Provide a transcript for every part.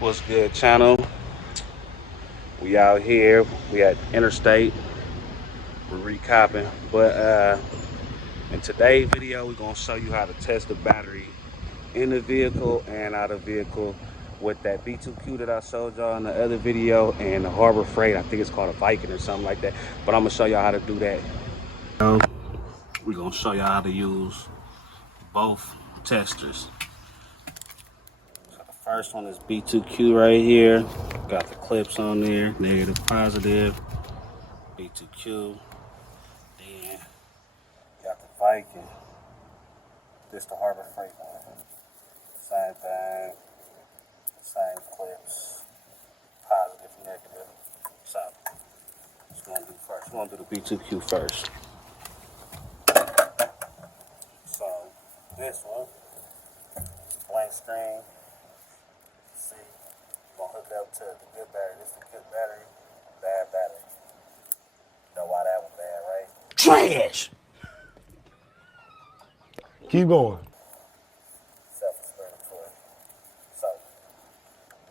What's good, channel? We out here. We at Interstate. We're recapping. But in today's video, we're gonna show you how to test the battery in the vehicle and out of vehicle with that B2Q that I showed y'all in the other video, and the Harbor Freight. I think it's called a Viking or something like that. But I'm gonna show y'all how to do that. We're gonna show y'all how to use both testers. First one is B2Q right here. Got the clips on there, negative, positive. B2Q. Then got the Viking. This the Harbor Freight one. Same thing. Same clips. Positive, negative. So, what's gonna do first? We're gonna do the B2Q first. So, this one, blank screen. See, we're gonna hook up to the good battery. This is the good battery, bad battery. You know why that was bad, right? Trash! Keep going. Self-explanatory. So,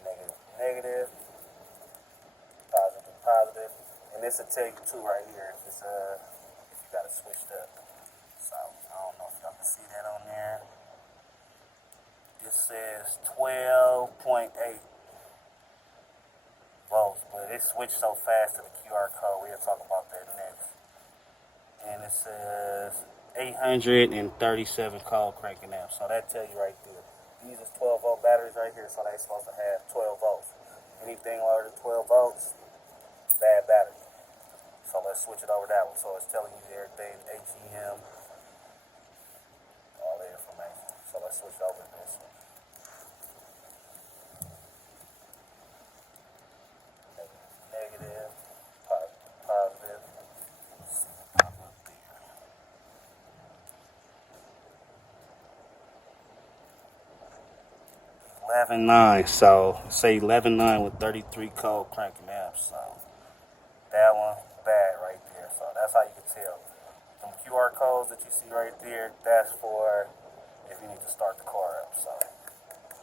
negative, negative, positive, positive. And this will tell you too right here if it's if you got it switched up. So, I don't know if y'all can see that on there. It says 12.8 volts, but it switched so fast to the QR code. We'll talk about that next. And it says 837 cold cranking amps. So that tell you right there. These is 12 volt batteries right here, so they supposed to have 12 volts. Anything lower than 12 volts, bad battery. So let's switch it over that one. So it's telling you everything, AGM, all the information. So let's switch over to this one. Negative, positive. 11.9, so say 11.9 with 33 cold cranking amps. So that one bad right there. So that's how you can tell. Them QR codes that you see right there, that's for if you need to start the car up. So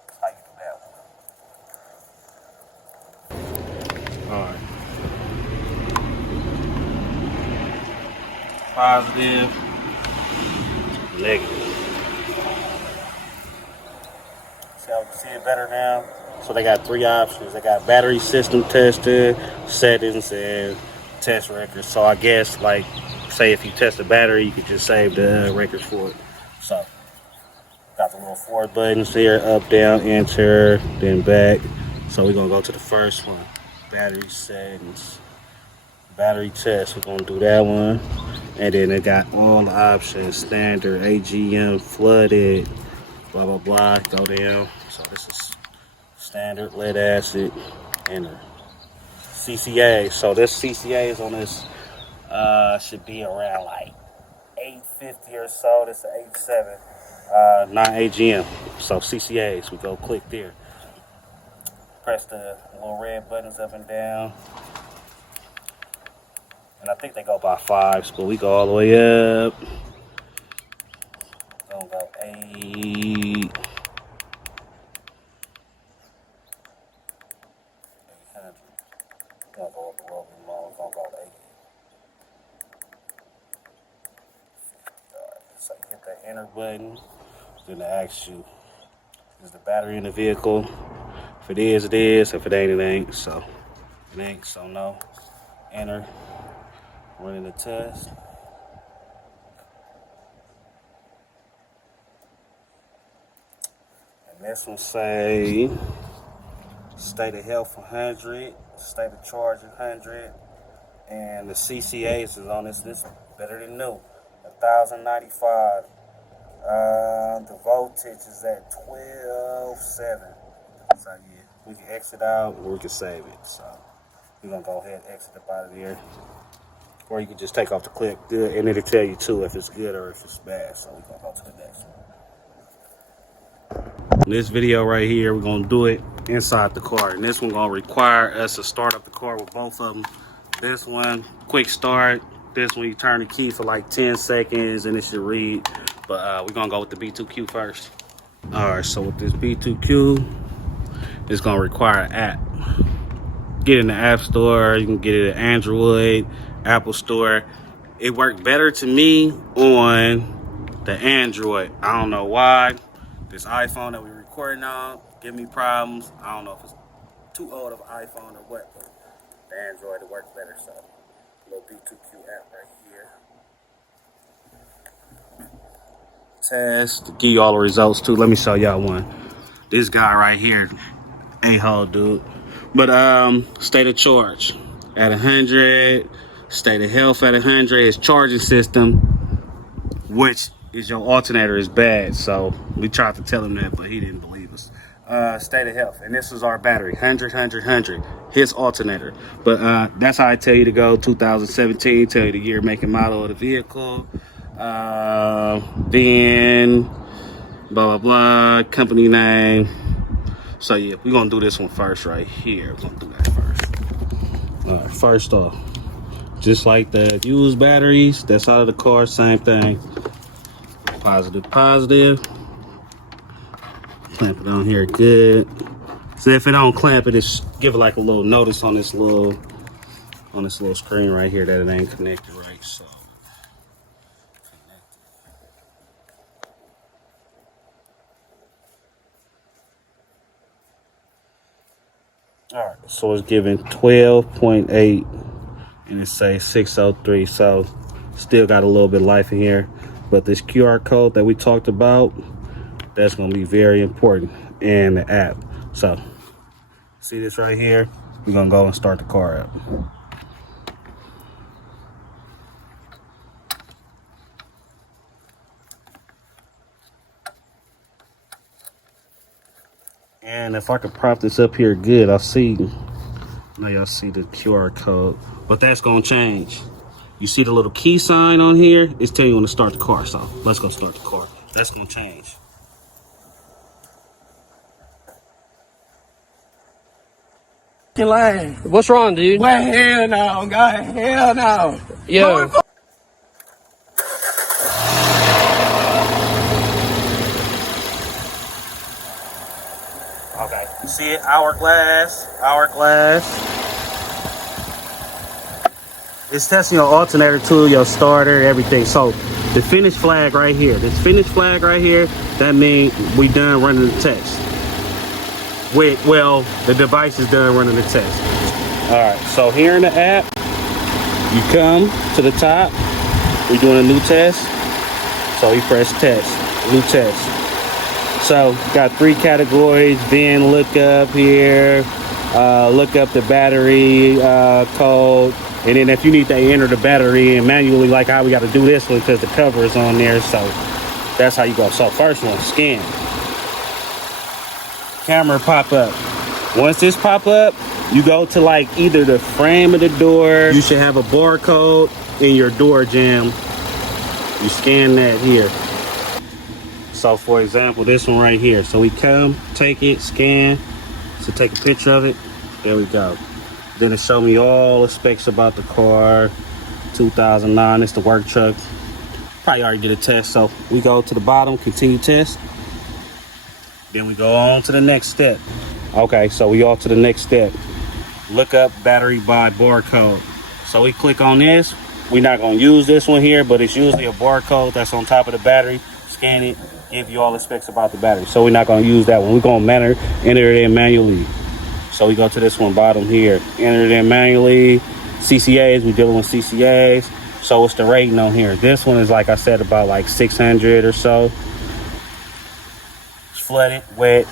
that's how you do that one. Alright. Positive, negative. See it better now. So they got three options. They got battery system tested, settings, and test records. So I guess, like, say if you test the battery, you could just save the records for it. So got the little four buttons here: up, down, enter, then back. So we're gonna go to the first one: battery settings, battery test. We're gonna do that one, and then it got all the options: standard, AGM, flooded, blah blah blah. Go down. So this is standard, lead acid, and CCA. So this CCA is on this should be around like 850 or so. This is 87, not AGM. So CCAs, we go click there. Press the little red buttons up and down. And I think they go by fives, but we go all the way up. Gonna go 8. Gonna go up a little bit more. Gonna go 8. So you hit that enter button. It's gonna ask you, is the battery in the vehicle? If it is, it is. If it ain't, it ain't. So it ain't. So no. Enter. Running the test. And this one say state of health 100, state of charge 100, and the CCAs is on this. This better than new, 1,095. The voltage is at 12.7. So yeah, we can exit out or we can save it. So we're gonna go ahead and exit up out of here, or you can just take off the clip, good, and it'll tell you too if it's good or if it's bad. So we're gonna go to the next one. In this video right here, we're gonna do it inside the car, and this one gonna require us to start up the car with both of them. This one, quick start. This one, you turn the key for like 10 seconds and it should read. But we're gonna go with the B2Q first. All right, so with this B2Q, it's gonna require an app. Get in the App Store, you can get it at Android, Apple Store. It worked better to me on the Android. I don't know why. This iPhone that we're recording on give me problems. I don't know if it's too old of an iPhone or what, but the Android it works better. So little B2Q app right here. Test to give you all the results too. Let me show y'all one. This guy right here, a-hole dude. But state of charge at 100, state of health at 100. His charging system, which is your alternator, is bad. So we tried to tell him that, but he didn't believe us. State of health, and this was our battery, 100, 100, 100. His alternator. But that's how I tell you to go. 2017, tell you the year, make, and model of the vehicle. Then blah blah blah, company name. So yeah, we're gonna do this one first right here. We're gonna do that first. All right, first off, just like the used batteries, that's out of the car, same thing. Positive, positive. Clamp it on here good. So if it don't clamp it, just give it like a little notice on this little screen right here that it ain't connected right. So all right, so it's giving 12.8 and it says 603. So still got a little bit of life in here, but this QR code that we talked about, that's going to be very important in the app. So see this right here, we're going to go and start the car up. And if I could prop this up here good, I'll see. Now y'all see the QR code, but that's gonna change. You see the little key sign on here? It's telling you when to start the car. So let's go start the car. That's gonna change. What's wrong, dude? Well, hell no, God, hell no. Yo. Okay, you see it? Hourglass, hourglass. It's testing your alternator too, your starter, everything. So the finish flag right here, this finish flag right here, that means we done running the test. Well, the device is done running the test. All right, so here in the app, you come to the top, we're doing a new test. So you press test, new test. So got 3 categories, VIN lookup here, look up the battery code, and then if you need to enter the battery in manually, like how we got to do this one because the cover is on there. So that's how you go. So first one, scan. Camera pop up. Once this pop up, you go to like either the frame of the door. You should have a barcode in your door jamb. You scan that here. So for example, this one right here. So we come, take it, scan. So take a picture of it. There we go. Then it show me all the specs about the car. 2009, it's the work truck. Probably already did a test. So we go to the bottom, continue test. Then we go on to the next step. Okay, so we all to the next step. Look up battery by barcode. So we click on this. We're not gonna use this one here, but it's usually a barcode that's on top of the battery. Scan it, give you all the specs about the battery. So we're not gonna use that one. We're gonna enter it in manually. So we go to this one bottom here. Enter it in manually. CCAs, we're dealing with CCAs. So what's the rating on here? This one is, like I said, about like 600 or so. It's flooded, wet.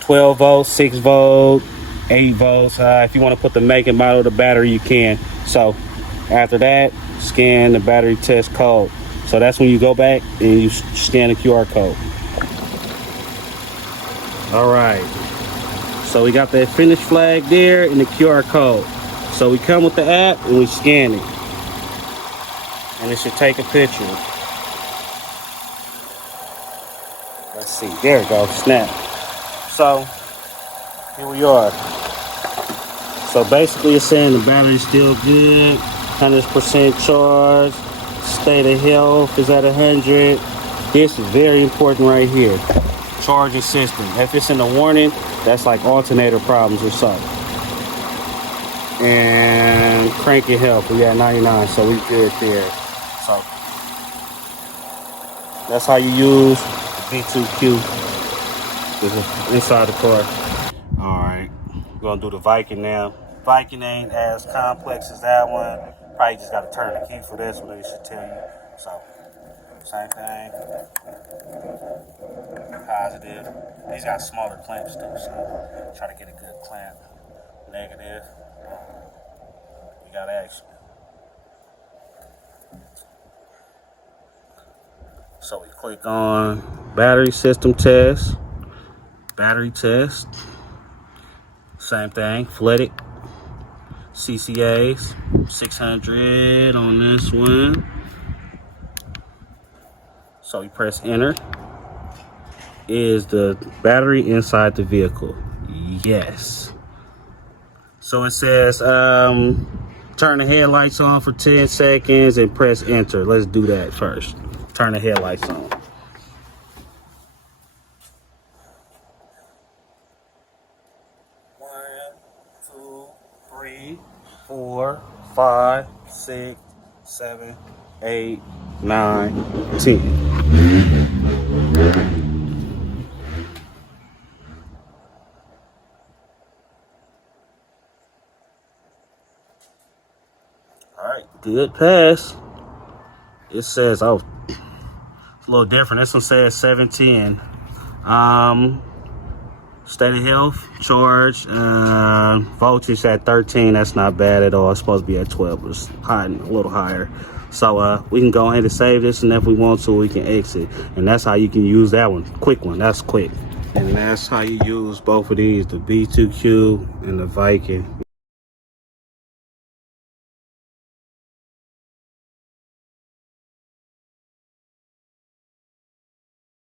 12 volts, 6 volt, 8 volts. If you want to put the make and model of the battery, you can. So after that, scan the battery test code. So that's when you go back and you scan the QR code. All right. So we got that finish flag there and the QR code. So we come with the app and we scan it. And it should take a picture. Let's see. There it goes. Snap. So here we are. So basically it's saying the battery's still good, 100% charged, state of health is at 100. This is very important right here. Charging system. If it's in the warning, That's like alternator problems or something. And cranking health, we at 99, so we good there. So that's how you use the V2Q. This is inside the car. All right, we're gonna do the Viking now. Viking ain't as complex as that one. Probably just gotta turn the key for this one, they should tell you. So, same thing. Positive. These got smaller clamps too, so try to get a good clamp. Negative. You got action. So we click on battery system test, battery test. Same thing, flooded. CCAs, 600 on this one. So we press enter. Is the battery inside the vehicle? Yes. So it says turn the headlights on for 10 seconds and press enter. Let's do that first. Turn the headlights on. 1, 2, 3, 4, 5, 6, 7, 8, 9, 10. All right, good pass. It says, oh, it's a little different. This one says 710. Steady health, charge, voltage at 13. That's not bad at all. It's supposed to be at 12, but it's high, a little higher. So we can go ahead and save this, and if we want to, we can exit. And that's how you can use that one. Quick one, that's quick. And that's how you use both of these, the B2Q and the Viking.